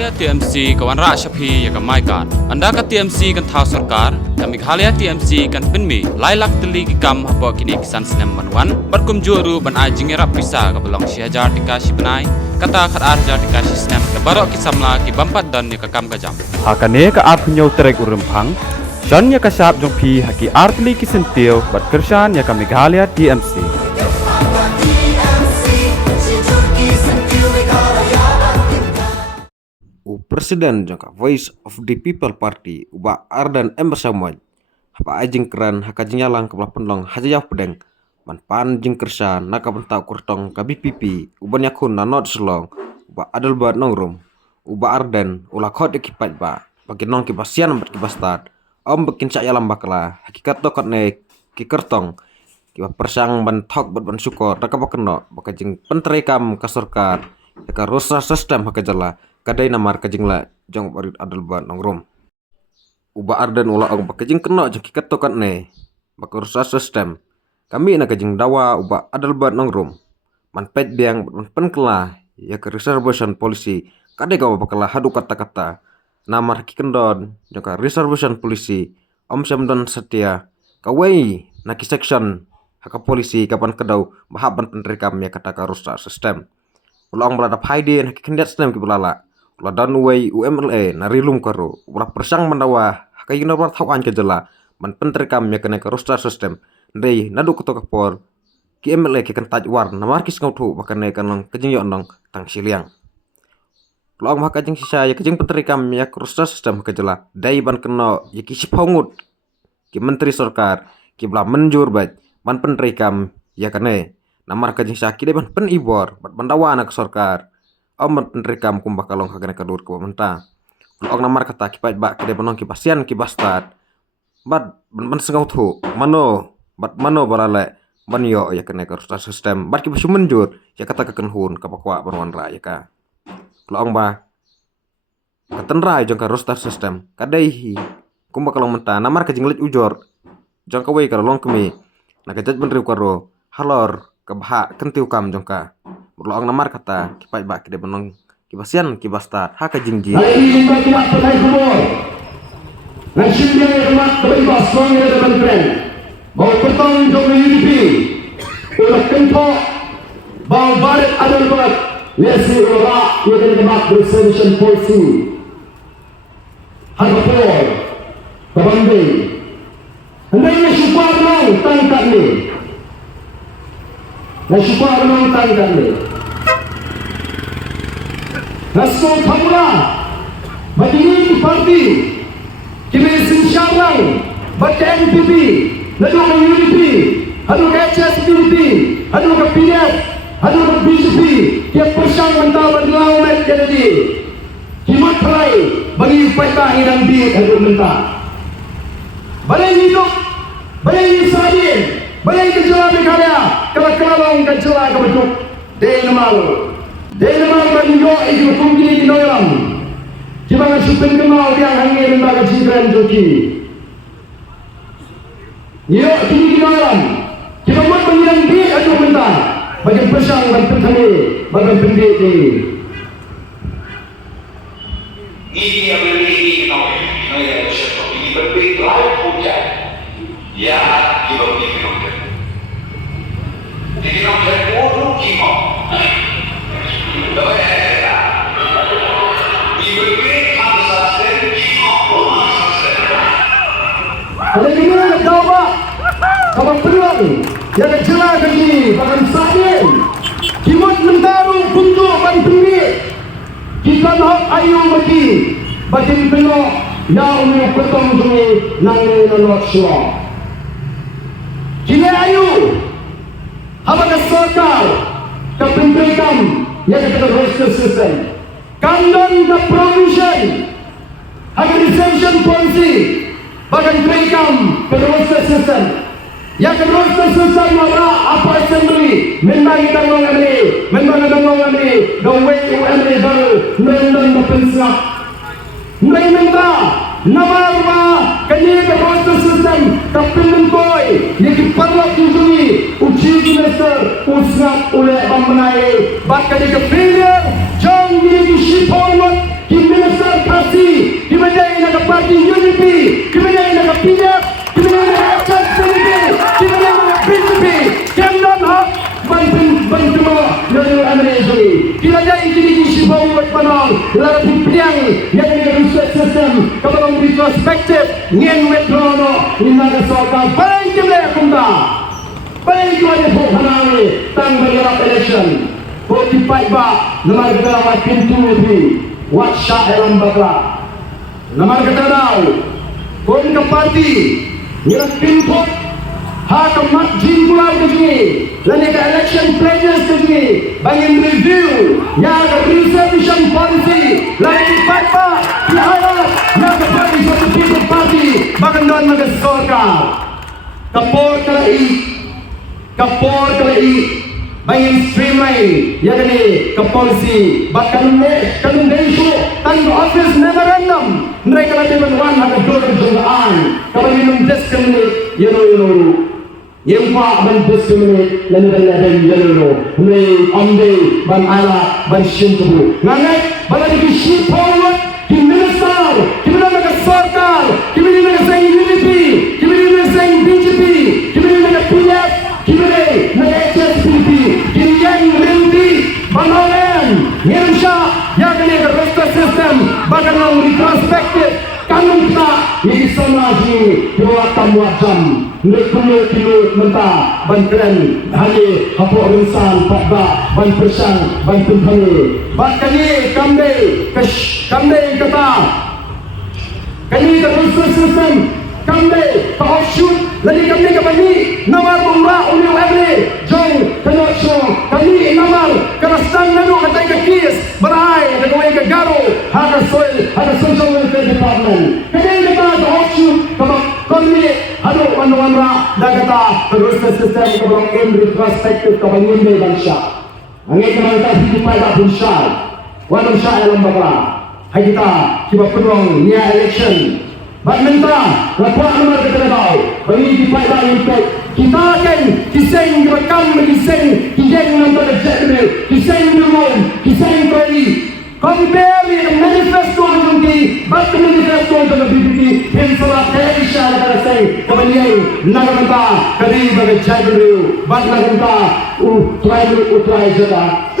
Meghalaya TMC kawan Rakshapi ya kamaikan. Anda ka TMC kan thau sarkar, ka Meghalaya TMC kan penmi. Lailak teli ki kam hapa kini kisan sinem manwan. Barkum juru ban ajing rap pisa ka belong syajar dikasih benai. Kata khat arjar dikasih sinem. Barok kisamla ki bampat dan ni ka kam ka jam. Hakane ka art punya trek urempang. Shan ya ka sap jong pi haki artli ki sentiu bat kersan ya ka Meghalaya TMC. Presiden jangka Voice of the People Party uba Ardan Embersamuan hapa ajing keran haka jinyalang kepala penlong hajayah pedeng manpan jing kersan naka bentak kurtong ka BPP uban yakun na not selong uba adal buat nongrum uba Ardan ulah khot ekipat ba bagi nong kibasian bat kibastat om bekin sak yalam bakla hakikat tokot ne ki kertong kiba persang ban thok bat ban syukur naka bakeno baka jing penterekam ka sarkar ka rosa sistem haka jala kadai namar kajingla jong barit adal ban nongrom uba Ardan ula ong bakajing kena jong kikatokat ne bakursa sistem kami na kajing dawa uba adal ban nongrom man pet biang man penkela ya ke reservation polisi kadai gawa bakala hadu kata-kata namar kikendon jong ka reservation polisi om samdon setia kawai naki section haka polisi kapan kedau bahaban penrekam ya kata ka rusa sistem ulang berada haide naki kendat sistem kibulala ulah danway UMLA narilum karo ulah persang mendawa kayu nawar thawan ke jela man penterekam ya kena ke roster system dei nadu keto kapor ki MLA ke kan taj war namar kis ngautu bakane kanong kejing yo nong tang siliang ulang maka jing sisa ya kejing penterekam ya ke roster system ke jela dei ban keno ya ki sipongut ki menteri sarkar ki bla menjur bat man penterekam ya kene namar kejing saki dei ban penibor bat bandawa anak sarkar amat rekam kumbah kalong kagana kadur ko menta ong namar kata kipat ba kede bonong kipasian kibastat bat ban sengau thu mano bat mano barale ban yo ya kene ka sistem bat kibasu menjur ya kata kakenhun kapakwa banwan ra ya ka ong ba katenra jong ka roster system kadai kumbah kalong menta namar ka jinglet ujor jong ka wei ka long kemi na ka judgment riu karo halor ka bha kentiu kam jong ka ulang namar kata kipai bak kide benong kibasian kibastat haka jingji ini bagi mak petai kubur nasyidnya yang mak terbebas suami dan tren mau bertanggung jawab UDP ulah kentok bau barit adal buat lesi ulah yang dari mak reservation policy harga pol kabandai hendaknya syukur menang tangkat ni syukur menang tangkat ni Rasul Kamula Bagi parti Kini sinsyarang Baca NPP Lalu ke UDP Lalu ke HSPDP Lalu ke PDF Lalu ke BJP Dia persang mentah berdilau met jadi Kimat perai Bagi upaya dan biik Lalu mentah Balai hidup Balai Israel Balai kejelah Meghalaya Kelak-kelabang kejelah kebetuk Denamal Denamal bagi yo itu kumpi di dalam. Jika supin kenal yang hanya lembaga cingkran joki. Yo kini di dalam. Jika mat pengiran bi atau mentah bagi persang dan pertani bagi pendik ini. Ini yang memiliki noy yang sesuatu ini berbeda lain punya. Ya, kita memiliki noy. Jadi noy itu kimo. Ada kira tahu pak, kapan peluang yang jelas lagi bahkan sadin, kimat mentaru untuk bantuin kita nak ayu bagi penuh yang umur potong sungai nangai nanok suar. Kini ayu, apa kesorkal, kepentingan yang kita roster system, kandang the provision, organization policy. Bahkan mereka kedua sistem yang kedua sistem adalah apa assembly memang kita mengambil dong UMLA baru memang berpensiap mereka nama kini kedua sistem tapi mentoi yang diperlukan ini uji semester usap oleh pembenai bahkan di failure jang ini disipawat kini Kemudian naga parti UDP, kemudian naga PDF, kemudian naga HSPDP, kemudian naga PDP, Kemdan Hak, bantu dari Amerika. Kita jadi kisi bawa buat panang, lalu piang yang naga research system, kalau beri perspektif, ngen metrono, ini naga soal paling jelek kumda. Baik tuan yang berhanami tang bergerak election. Bukti baik nomor kedua pintu lebih. Watsha elam bakla. Nomor kedua kon ke parti. Nyirak pintu. Hak mat jingkular ke sini. Lalu ke election pledges ke sini. Bangin review. Yang ke reservation policy. Lalu baik diharap. Yang ke parti suatu pintu parti. Bahkan don mengesorkan. Kapor kelai bangin streamline ya kini ke polisi bahkan kanun densu tanpa office memorandum mereka lebih berwan ada dua kejugaan kalau minum discriminate you know yang pak ban discriminate dan me amde ban ala ban shintu ngangai balai di shoot forward di minister kita nak sarkar kita nak sayang unity kita nak sayang BJP kita nak PF Kibere, HSPDP, Kiriyan, Rinti, Banolen, Nyersha, yang kini ke roster system, bahkan yang retrospektif, kanun kita, ini sama di dua tamuajam, kilo mentah, ban keren, hanya hapuk rinsan, pakba, ban persang, ban kumpani, bahkan ini kambe kata, kini ke roster system, kambe ke offshoot, lagi kami kembali nomor umrah Union Every jong kenocong kami nomor kerastang lalu katay ke kis berai dengan ke garo ada social welfare department kami kita ke offshoot kami ada umrah dah kata terus sistem keberang in retrospective kebangun dari bangsa angin kita hidup pada bangsa wadon syah alam bakla hai kita penuang nia election Badminton, lakukan nomor keterlalu. Bagi kita untuk kita akan kisah rekam kisah nonton executive, kisah umum, kisah kali. Compare the manifesto nanti, baca manifesto untuk BBP, pensalah Malaysia negara saya, kemudian nagamenta kali bagi executive, baca nagamenta utrai jeda.